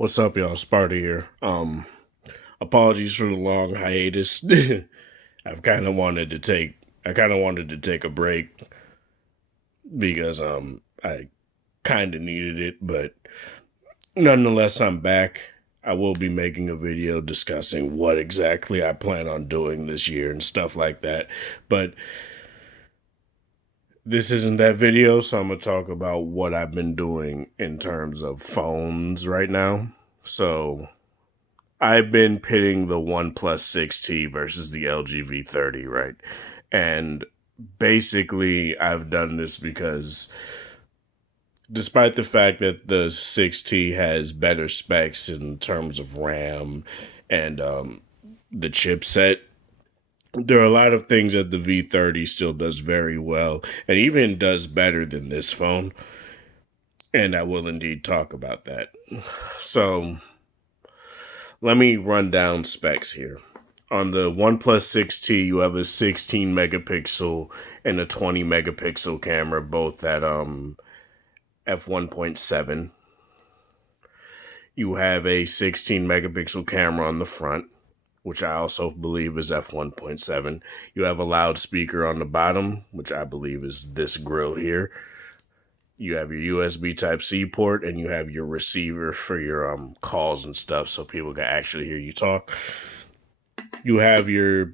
What's up, y'all? Sparta here. Apologies for the long hiatus. I kind of wanted to take a break because I kind of needed it, but nonetheless, I'm back. I will be making a video discussing what exactly I plan on doing this year and stuff like that. But this isn't that video, so I'm going to talk about what I've been doing in terms of phones right now. So I've been pitting the OnePlus 6T versus the LG V30, right? And basically, I've done this because despite the fact that the 6T has better specs in terms of RAM and the chipset, there are a lot of things that the V30 still does very well and even does better than this phone. And I will indeed talk about that. So let me run down specs here. On the OnePlus 6T, you have a 16 megapixel and a 20 megapixel camera, both at f1.7. You have a 16 megapixel camera on the front, which I also believe is f1.7. You have a loudspeaker on the bottom, which I believe is this grill here. You have your USB Type-C port, and you have your receiver for your calls and stuff so people can actually hear you talk. You have your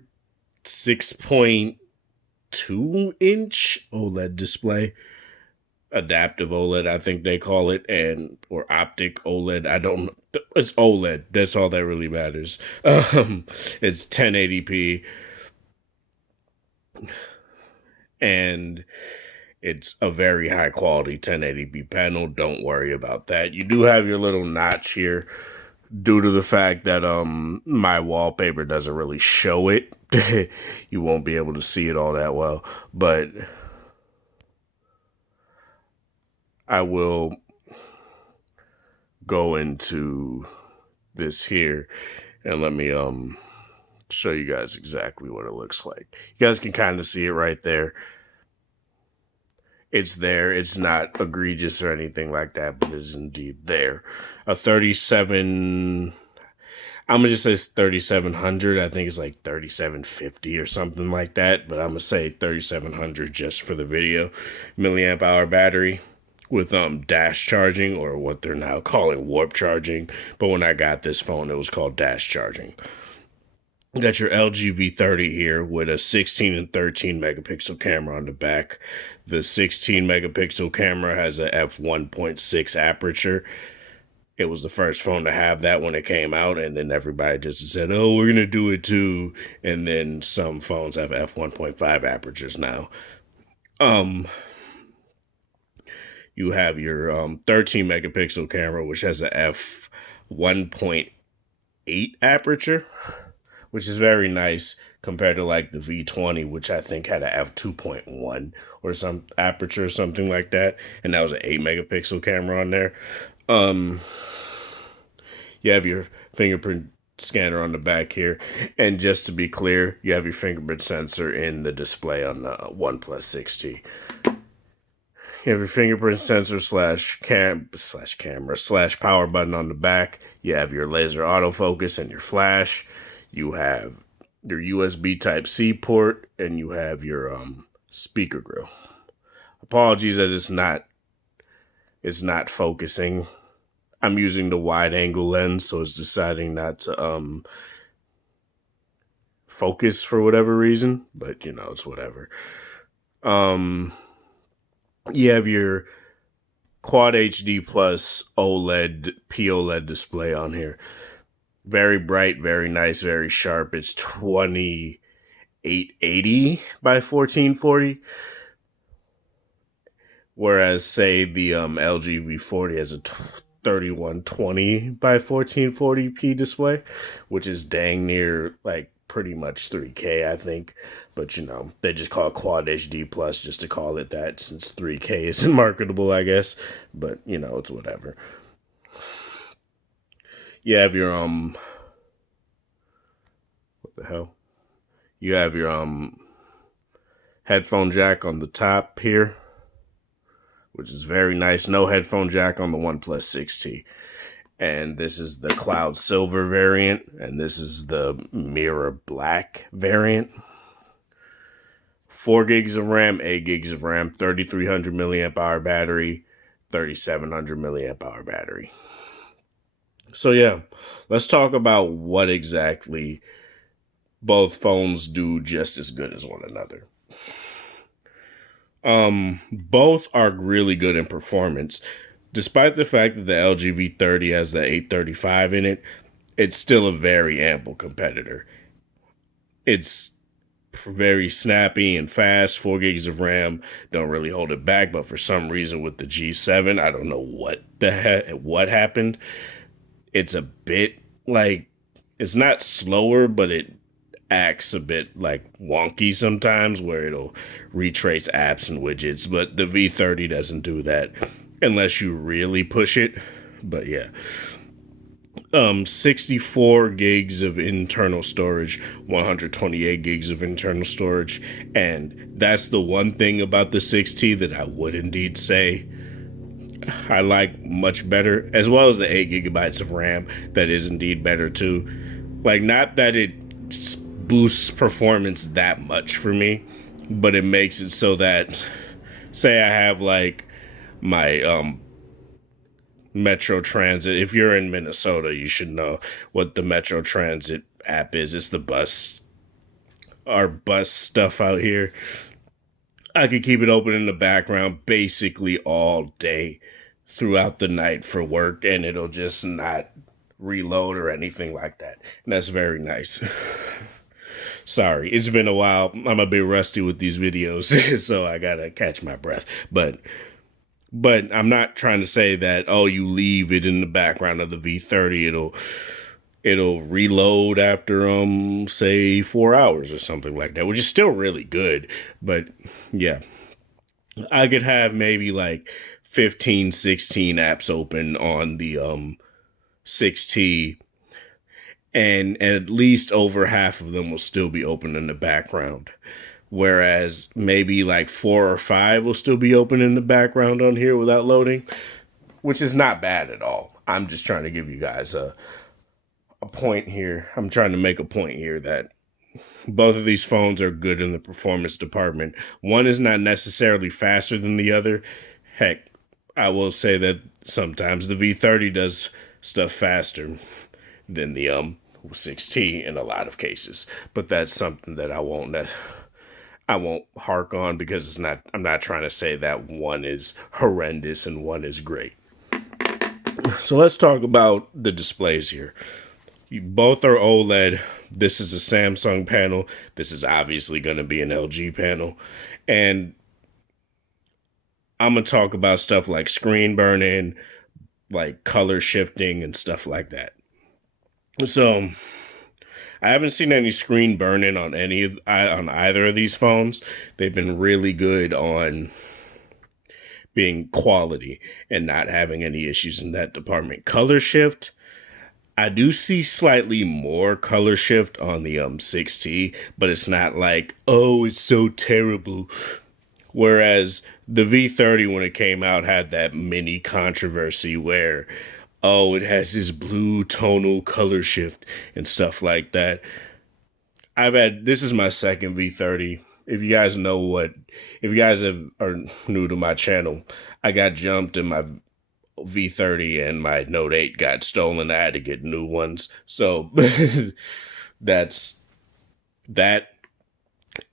6.2-inch OLED display, adaptive OLED, I think they call it, or optic OLED. I don't know. It's OLED. That's all that really matters. It's 1080p, and it's a very high quality 1080p panel. Don't worry about that. You do have your little notch here due to the fact that my wallpaper doesn't really show it. You won't be able to see it all that well, but I will go into this here and let me show you guys exactly what it looks like. You guys can kind of see it right there. It's there. It's not egregious or anything like that, but it's indeed there. A 37, I'm going to just say 3700. I think it's like 3750 or something like that, but I'm going to say 3700 just for the video. Milliamp hour battery with dash charging, or what they're now calling warp charging. But when I got this phone, it was called dash charging. You got your LG V30 here with a 16 and 13 megapixel camera on the back. The 16 megapixel camera has a f1.6 aperture. It was the first phone to have that when it came out, and then everybody just said, oh, we're going to do it too. And then some phones have f1.5 apertures now. You have your 13 megapixel camera, which has a f1.8 aperture, which is very nice compared to like the V20, which I think had a f2.1 or some aperture or something like that. And that was an 8 megapixel camera on there. You have your fingerprint scanner on the back here. And just to be clear, you have your fingerprint sensor in the display on the OnePlus 6T. You have your fingerprint sensor slash camera slash power button on the back. You have your laser autofocus and your flash. You have your USB Type-C port, and you have your speaker grill. Apologies that it's not focusing. I'm using the wide angle lens, so it's deciding not to focus for whatever reason, but you know, it's whatever. You have your Quad HD Plus OLED POLED display on here. Very bright, very nice, very sharp. It's 2880 by 1440. Whereas, say, the LG V40 has a 3120 by 1440p display, which is dang near, like, pretty much 3K, I think. But, you know, they just call it Quad HD Plus just to call it that, since 3K isn't marketable, I guess. But, you know, it's whatever. You have your, what the hell? You have your, headphone jack on the top here, which is very nice. No headphone jack on the OnePlus 6T. and this is the cloud silver variant, and this is the mirror black variant. 4 gigs of RAM, 8 gigs of RAM, 3300 milliamp hour battery, 3700 milliamp hour battery. So yeah, let's talk about what exactly both phones do just as good as one another. Both are really good in performance. Despite the fact that the LG V30 has the 835 in it, it's still a very ample competitor. It's very snappy and fast. 4 gigs of RAM don't really hold it back, but for some reason with the G7, I don't know what happened. It's a bit like, it's not slower, but it acts a bit like wonky sometimes, where it'll retrace apps and widgets, but the V30 doesn't do that unless you really push it. But yeah, 64 gigs of internal storage, 128 gigs of internal storage, and that's the one thing about the 6T that I would indeed say I like much better, as well as the 8 gigabytes of RAM. That is indeed better too. Like, not that it boosts performance that much for me, but it makes it so that, say I have like my Metro Transit. If you're in Minnesota, you should know what the Metro Transit app is. It's the our bus stuff out here. I could keep it open in the background basically all day throughout the night for work, and it'll just not reload or anything like that. And that's very nice. Sorry, it's been a while. I'm a bit rusty with these videos, so I gotta catch my breath. But I'm not trying to say that, oh, you leave it in the background of the V30, it'll reload after say 4 hours or something like that, which is still really good. But yeah, I could have maybe like 15, 16 apps open on the 6T, and at least over half of them will still be open in the background. Whereas maybe like 4 or 5 will still be open in the background on here without loading, which is not bad at all. I'm just trying to give you guys a point here. I'm trying to make a point here that both of these phones are good in the performance department. One is not necessarily faster than the other. Heck, I will say that sometimes the V30 does stuff faster than the 6T in a lot of cases, but that's something that I won't hark on, because it's not. I'm not trying to say that one is horrendous and one is great. So let's talk about the displays here. Both are OLED. This is a Samsung panel. This is obviously going to be an LG panel, and I'm going to talk about stuff like screen burn-in, like color shifting and stuff like that. So I haven't seen any screen burn-in on either of these phones. They've been really good on being quality and not having any issues in that department. Color shift, I do see slightly more color shift on the 6T, but it's not like, oh, it's so terrible. Whereas the V30, when it came out, had that mini controversy where, oh, it has this blue tonal color shift and stuff like that. This is my second V30. If you guys are new to my channel, I got jumped in my V30 and my Note 8 got stolen. I had to get new ones. So that's that.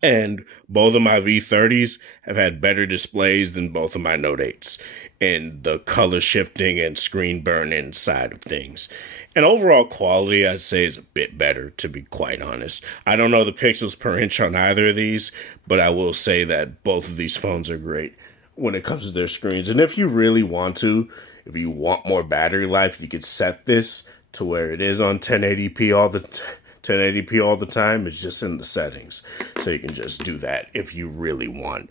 And both of my V30s have had better displays than both of my Note 8s in the color shifting and screen burn-in side of things. And overall quality, I'd say, is a bit better, to be quite honest. I don't know the pixels per inch on either of these, but I will say that both of these phones are great when it comes to their screens. And if you really want to, if you want more battery life, you could set this to where it is on 1080p all the time. It's just in the settings. So you can just do that if you really want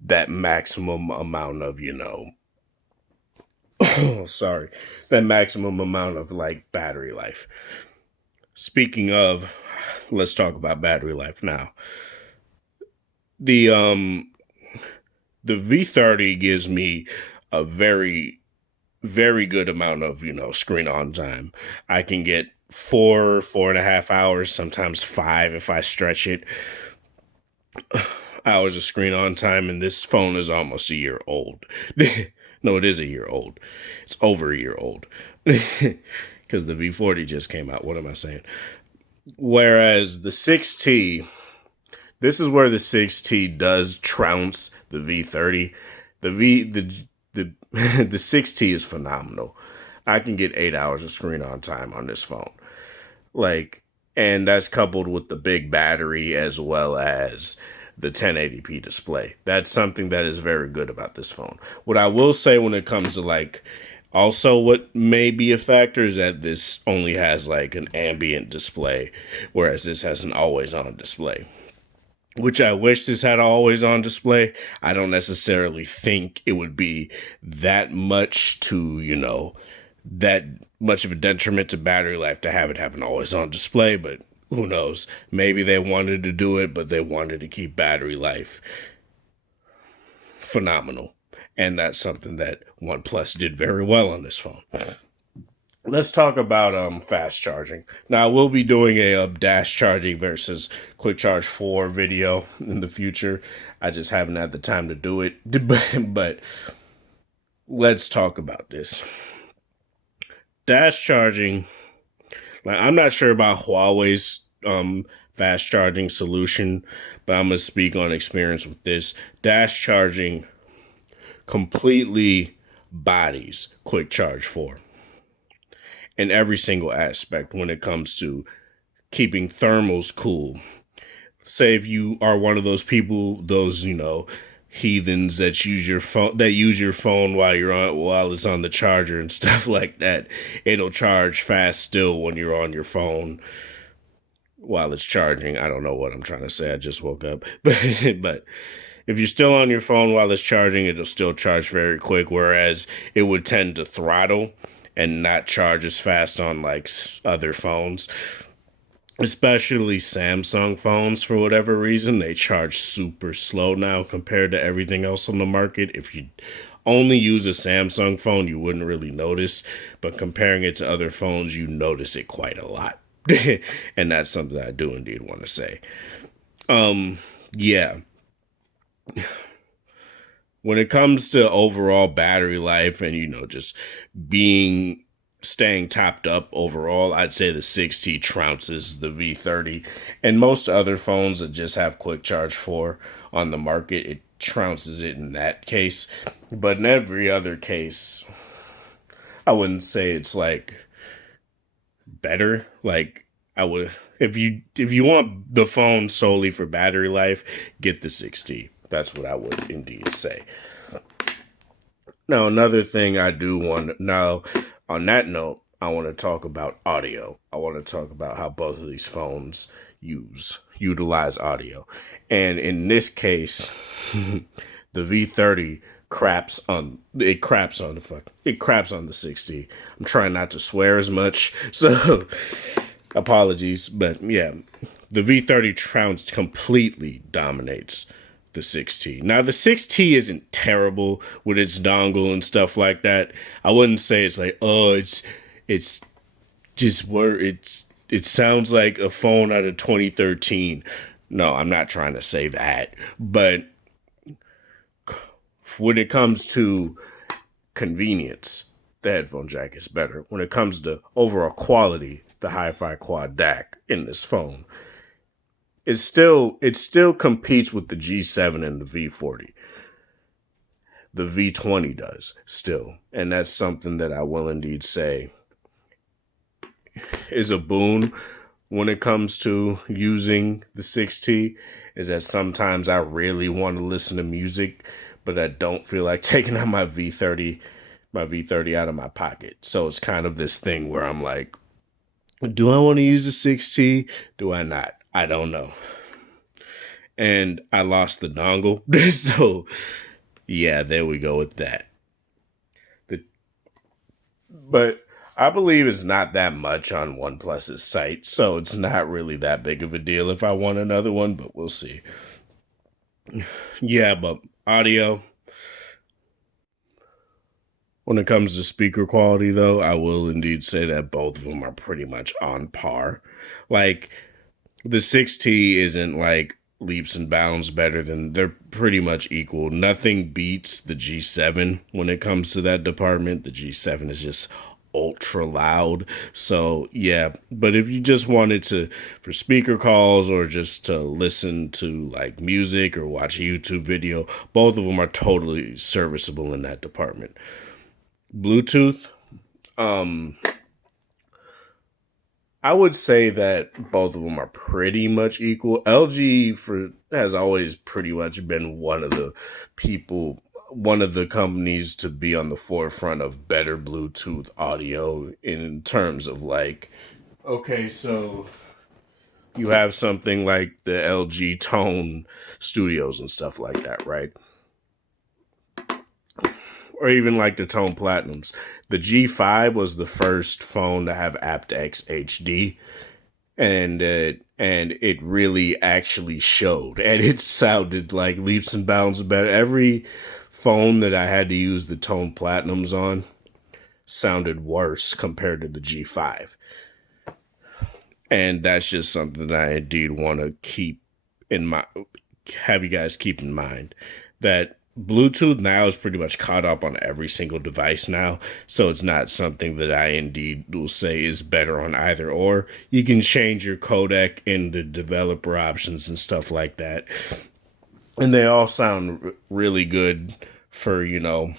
that maximum amount of, that maximum amount of like battery life. Speaking of, let's talk about battery life now. The V30 gives me a very very good amount of, screen on time. I can get 4.5 hours, sometimes 5 if I stretch it, hours of screen on time, and this phone is almost a year old. No, it is a year old. It's over a year old. Because the V40 just came out. What am I saying? Whereas the 6T, this is where the 6T does trounce the V30. The the 6T is phenomenal. I can get 8 hours of screen on time on this phone. Like, and that's coupled with the big battery as well as the 1080p display. That's something that is very good about this phone. What I will say when it comes to like, also what may be a factor is that this only has like an ambient display, whereas this has an always on display. Which I wish this had always on display. I don't necessarily think it would be that much to, that much of a detriment to battery life to have it have an always on display, but who knows? Maybe they wanted to do it, but they wanted to keep battery life phenomenal. And that's something that OnePlus did very well on this phone. Let's talk about fast charging. Now, I will be doing a dash charging versus quick charge 4 video in the future. I just haven't had the time to do it. But let's talk about this. Dash charging, like, I'm not sure about Huawei's fast charging solution, but I'm going to speak on experience with this. Dash charging completely bodies quick charge 4. In every single aspect when it comes to keeping thermals cool. Say if you are one of those people, those, heathens that use your phone while it's on the charger and stuff like that. It'll charge fast still when you're on your phone while it's charging. I don't know what I'm trying to say. I just woke up. But if you're still on your phone while it's charging, it'll still charge very quick, whereas it would tend to throttle and not charge as fast on like other phones, especially Samsung phones. For whatever reason, they charge super slow now compared to everything else on the market. If you only use a Samsung phone, you wouldn't really notice, but comparing it to other phones, you notice it quite a lot. And that's something that I do indeed want to say. Yeah. When it comes to overall battery life and, just staying topped up overall, I'd say the 6T trounces the V30. And most other phones that just have quick charge 4 on the market, it trounces it in that case. But in every other case, I wouldn't say it's like better. Like, I would, if you want the phone solely for battery life, get the 6T. That's what I would indeed say. Now, another thing I do want, now on that note, I want to talk about audio. I want to talk about how both of these phones utilize audio. And in this case, the V30 craps on the 6T. I'm trying not to swear as much, so apologies, but yeah, the V30 completely dominates the 6T. Now, the 6T isn't terrible with its dongle and stuff like that. I wouldn't say it's like, it's just where it sounds like a phone out of 2013. No, I'm not trying to say that. But when it comes to convenience, the headphone jack is better. When it comes to overall quality, the Hi-Fi Quad DAC in this phone, it still competes with the G7 and the V40. The V20 does still. And that's something that I will indeed say is a boon when it comes to using the 6T, is that sometimes I really want to listen to music, but I don't feel like taking out my V30 out of my pocket. So it's kind of this thing where I'm like, do I want to use the 6T? Do I not? I don't know. And I lost the dongle. So yeah, there we go with that. But I believe it's not that much on OnePlus's site, so it's not really that big of a deal if I want another one, but we'll see. Yeah, but audio. When it comes to speaker quality, though, I will indeed say that both of them are pretty much on par. Like, the 6T isn't like leaps and bounds better than, they're pretty much equal. Nothing beats the G7 when it comes to that department. The G7 is just ultra loud. So yeah, but if you just wanted to, for speaker calls or just to listen to like music or watch a YouTube video, both of them are totally serviceable in that department. Bluetooth, um, I would say that both of them are pretty much equal. LG has always pretty much been one of the companies to be on the forefront of better Bluetooth audio in terms of like, okay, so you have something like the LG Tone Studios and stuff like that, right? Or even like the Tone Platinums. The G5 was the first phone to have aptX HD, and it really actually showed, and it sounded like leaps and bounds better. Every phone that I had to use the Tone Platinums on sounded worse compared to the G5, and that's just something that I indeed want to have you guys keep in mind, that Bluetooth now is pretty much caught up on every single device now, so it's not something that I indeed will say is better on either or. You can change your codec in the developer options and stuff like that, and they all sound really good for, the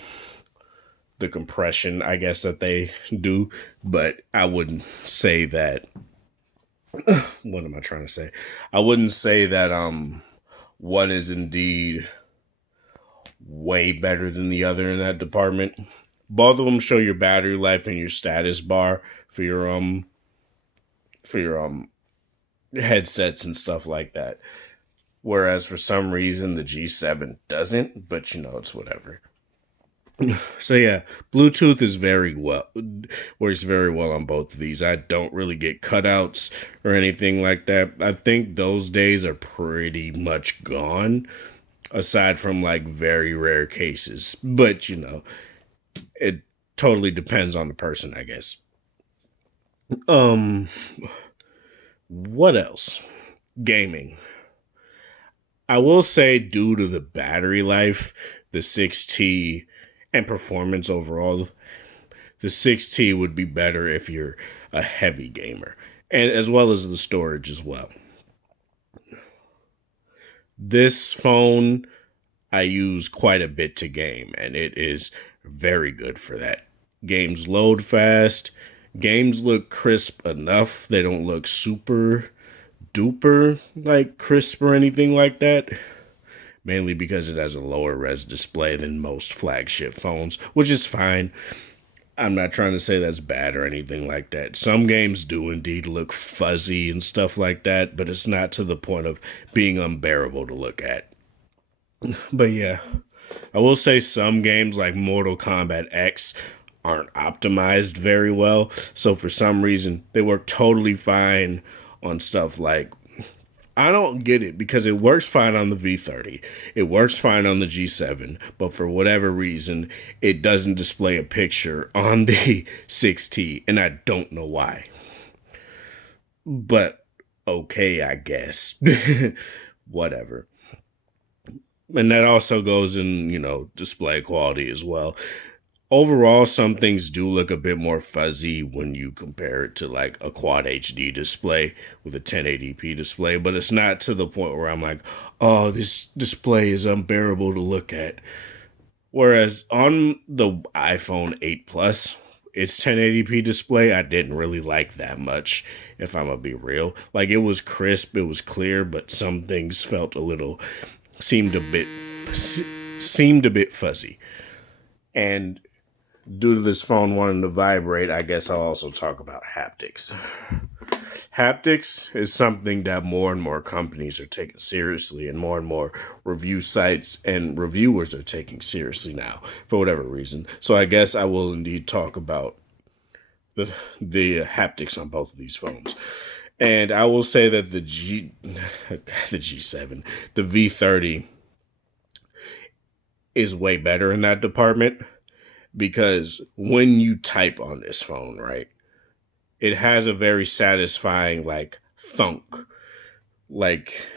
compression, I guess, that they do, but I wouldn't say that, what am I trying to say? I wouldn't say that one is indeed way better than the other in that department. Both of them show your battery life and your status bar for your headsets and stuff like that. Whereas for some reason the G7 doesn't, but it's whatever. So yeah, Bluetooth works very well on both of these. I don't really get cutouts or anything like that. I think those days are pretty much gone, aside from like very rare cases. But it totally depends on the person, I guess. What else? Gaming. I will say, due to the battery life, the 6T, and performance overall, the 6T would be better if you're a heavy gamer, and as well as the storage as well. This phone I use quite a bit to game, and it is very good for that. Games load fast. Games look crisp enough. They don't look super duper like crisp or anything like that. Mainly because it has a lower res display than most flagship phones, which is fine. I'm not trying to say that's bad or anything like that. Some games do indeed look fuzzy and stuff like that, but it's not to the point of being unbearable to look at. But yeah, I will say some games like Mortal Kombat X aren't optimized very well. So for some reason, they work totally fine on stuff like, I don't get it, because it works fine on the V30. It works fine on the G7, but for whatever reason, it doesn't display a picture on the 6T, and I don't know why. But okay, I guess. Whatever. And that also goes in, display quality as well. Overall, some things do look a bit more fuzzy when you compare it to like a quad HD display with a 1080p display, but it's not to the point where I'm like, oh, this display is unbearable to look at. Whereas on the iPhone 8 Plus, its 1080p display, I didn't really like that much, if I'm gonna be real. Like, it was crisp, it was clear, but some things seemed a bit fuzzy. And due to this phone wanting to vibrate, I guess I'll also talk about haptics. Haptics is something that more and more companies are taking seriously, and more review sites and reviewers are taking seriously now, for whatever reason. So I guess I will indeed talk about the haptics on both of these phones. And I will say that the G7, the V30 is way better in that department. because when you type on this phone, right, it has a very satisfying like thunk. Like,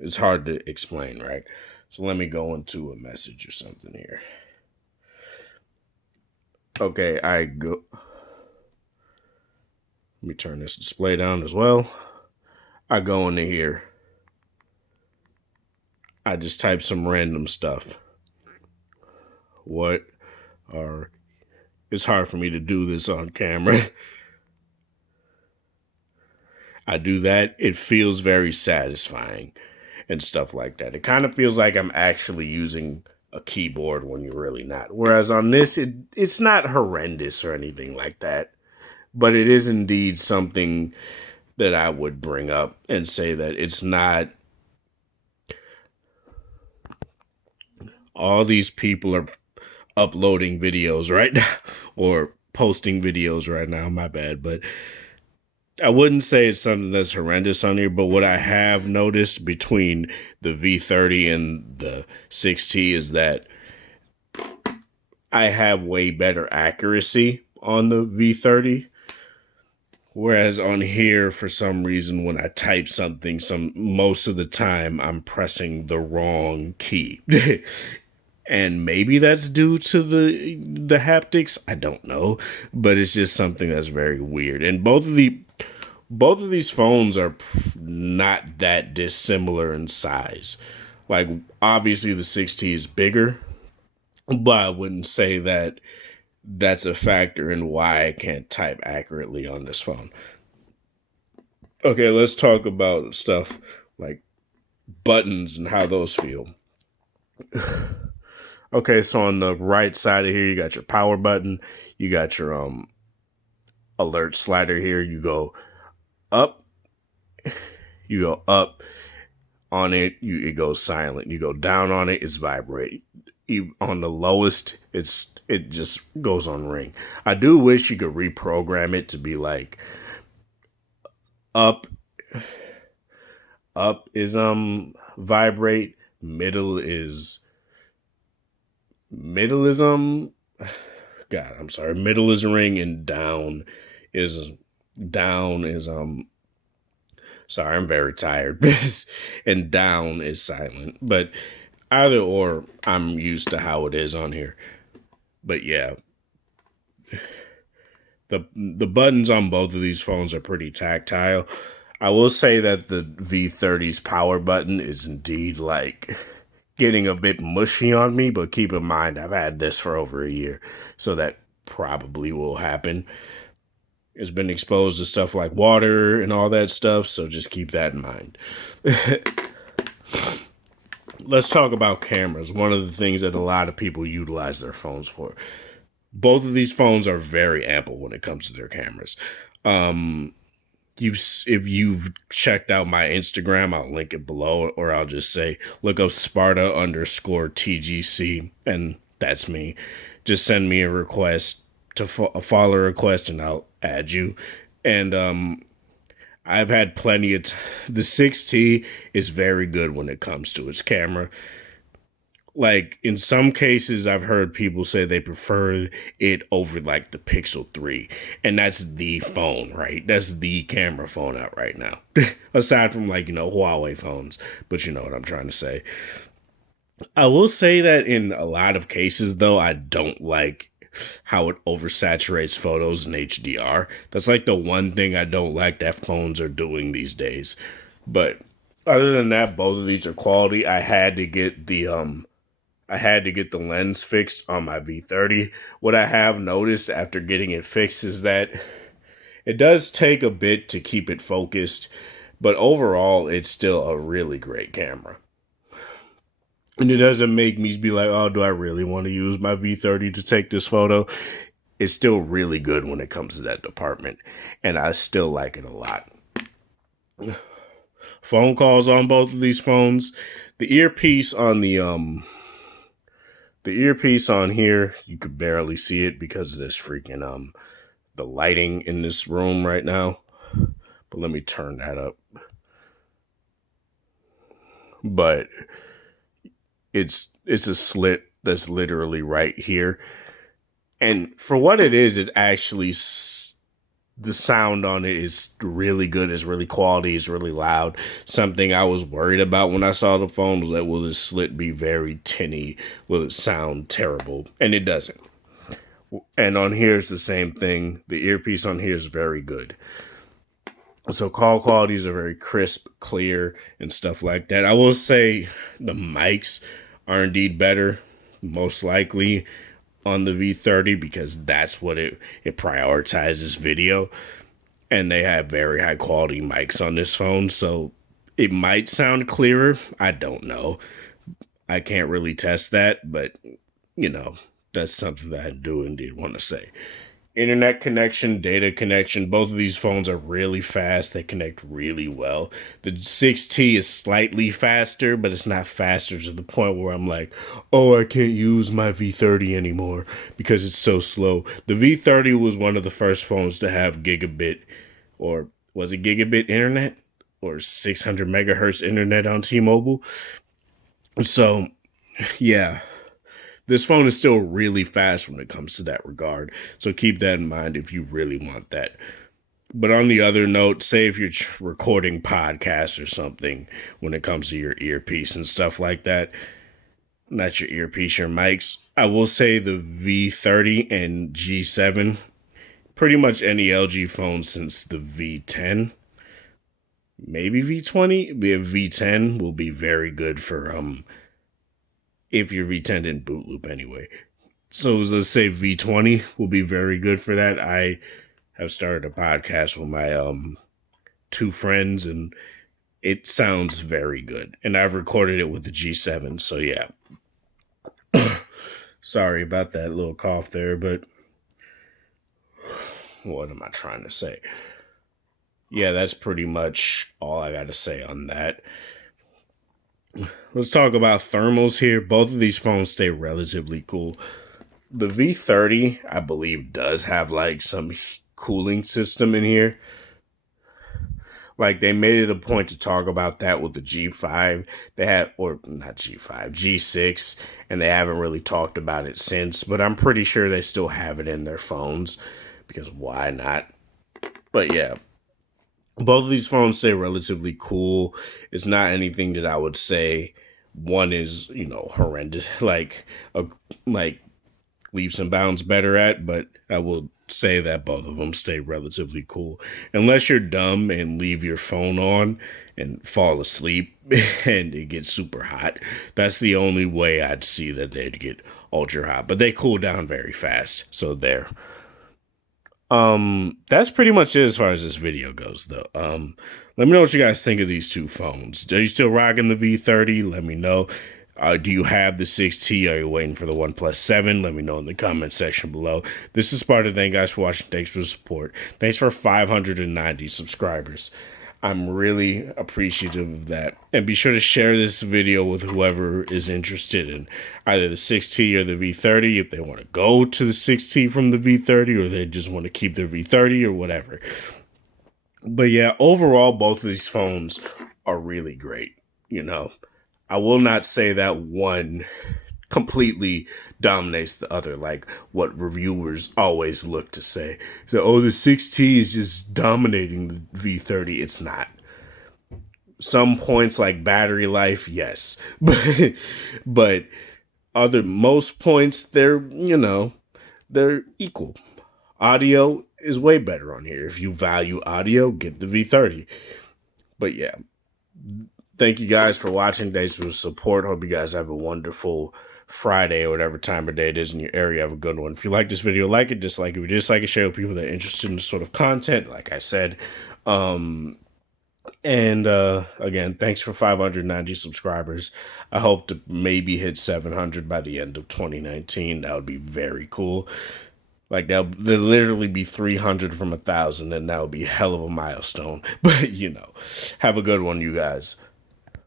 it's hard to explain, right? So let me go into a message or something here. Okay, I go. Let me turn this display down as well. I go into here. I just type some random stuff. What are... It's hard for me to do this on camera. I do that. It feels very satisfying and stuff like that. It kind of feels like I'm actually using a keyboard when you're really not. Whereas on this, it's not horrendous or anything like that. But it is indeed something that I would bring up and say that it's not... All these people are uploading videos right now or posting videos right now. My bad. But I wouldn't say it's something that's horrendous on here, but what I have noticed between the V30 and the 6T is that I have way better accuracy on the V30. Whereas on here, for some reason, when I type something, most of the time I'm pressing the wrong key. And maybe that's due to the haptics. I don't know, but it's just something that's very weird. And both of these phones are not that dissimilar in size. Like, obviously the 6T is bigger, but I wouldn't say that that's a factor in why I can't type accurately on this phone. Okay, let's talk about stuff like buttons and how those feel. Okay, so on the right side of here, you got your power button. You got your alert slider here. You go up. You go up on it. It goes silent. You go down on it. It's vibrate. On the lowest, it just goes on ring. I do wish you could reprogram it to be like up is vibrate, middle is God, I'm sorry, middle is ring, and down is sorry, I'm very tired. And down is silent. But either or, I'm used to how it is on here. But yeah, the buttons on both of these phones are pretty tactile. I will say that the V30's power button is indeed like getting a bit mushy on me, but keep in mind I've had this for over a year, so that probably will happen. It's been exposed to stuff like water and all that stuff, so just keep that in mind. Let's talk about cameras. One of the things that a lot of people utilize their phones for. Both of these phones are very ample when it comes to their cameras. If you've checked out my Instagram, I'll link it below, or I'll just say, look up Sparta_TGC, and that's me. Just send me a request, a follow request, and I'll add you. And I've had plenty of the 6T is very good when it comes to its camera. Like, in some cases, I've heard people say they prefer it over, like, the Pixel 3. And that's the phone, right? That's the camera phone out right now. Aside from, like, Huawei phones. But you know what I'm trying to say. I will say that in a lot of cases, though, I don't like how it oversaturates photos in HDR. That's, like, the one thing I don't like that phones are doing these days. But other than that, both of these are quality. I had to get the lens fixed on my V30. What I have noticed after getting it fixed is that it does take a bit to keep it focused, but overall, it's still a really great camera. And it doesn't make me be like, oh, do I really want to use my V30 to take this photo? It's still really good when it comes to that department, and I still like it a lot. Phone calls on both of these phones. The earpiece on here, you could barely see it because of this freaking the lighting in this room right now. But let me turn that up. But it's a slit that's literally right here. And for what it is, it actually the sound on it is really good. It's really quality. It's really loud. Something I was worried about when I saw the phone was that, will the slit be very tinny? Will it sound terrible? And it doesn't. And on here it's the same thing. The earpiece on here is very good. So call qualities are very crisp, clear, and stuff like that. I will say the mics are indeed better, most likely on the V30, because that's what it prioritizes video. And they have very high quality mics on this phone, so it might sound clearer. I don't know. I can't really test that, but you know, that's something that I do indeed want to say. Internet connection, data connection, both of these phones are really fast. They connect really well. The 6T is slightly faster, but it's not faster to the point where I'm like, oh, I can't use my V30 anymore because it's so slow. The V30 was one of the first phones to have gigabit, or was it gigabit internet, or 600 megahertz internet on T-Mobile. So, yeah. This phone is still really fast when it comes to that regard. So keep that in mind if you really want that. But on the other note, say if you're recording podcasts or something when it comes to your earpiece and stuff like that, not your earpiece, your mics, I will say the V30 and G7, pretty much any LG phone since the V10, maybe V20, V10 will be very good for if your V10 didn't boot loop anyway. So let's say V20 will be very good for that. I have started a podcast with my two friends, and it sounds very good. And I've recorded it with the G7, so yeah. Sorry about that little cough there, but what am I trying to say? Yeah, that's pretty much all I got to say on that. Let's talk about thermals here. Both of these phones stay relatively cool. The V30, I believe, does have like some cooling system in here. Like they made it a point to talk about that with the G5. They have, or not G5, G6, and they haven't really talked about it since. But I'm pretty sure they still have it in their phones because why not? But yeah. Both of these phones stay relatively cool. It's not anything that I would say one is, you know, horrendous, like leaps and bounds better at, but I will say that both of them stay relatively cool. Unless you're dumb and leave your phone on and fall asleep and it gets super hot. That's the only way I'd see that they'd get ultra hot, but they cool down very fast. So there. That's pretty much it as far as this video goes, though. Let me know what you guys think of these two phones. Are you still rocking the V30? Let me know. Do you have the 6T? Are you waiting for the OnePlus 7? Let me know in the comment section below. This is Sparta. Thank you guys for watching. Thanks for the support. Thanks for 590 subscribers. I'm really appreciative of that. And be sure to share this video with whoever is interested in either the 6T or the V30, if they want to go to the 6T from the V30 or they just want to keep their V30 or whatever. But yeah, overall, both of these phones are really great. You know, I will not say that one completely dominates the other, like what reviewers always look to say. So, oh, the 6T is just dominating the V30. It's not. Some points like battery life, yes, but most points they're equal. Audio is way better on here. If you value audio, get the V30. But yeah, thank you guys for watching. Thanks for the support. Hope you guys have a wonderful Friday or whatever time of day it is in your area. Have a good one. If you like this video, like it, dislike it. If you dislike it, share with people that are interested in this sort of content, like I said. Again, thanks for 590 subscribers. I hope to maybe hit 700 by the end of 2019. That would be very cool. Like there'll literally be 300 from 1,000, and that would be a hell of a milestone. But you know, have a good one, you guys.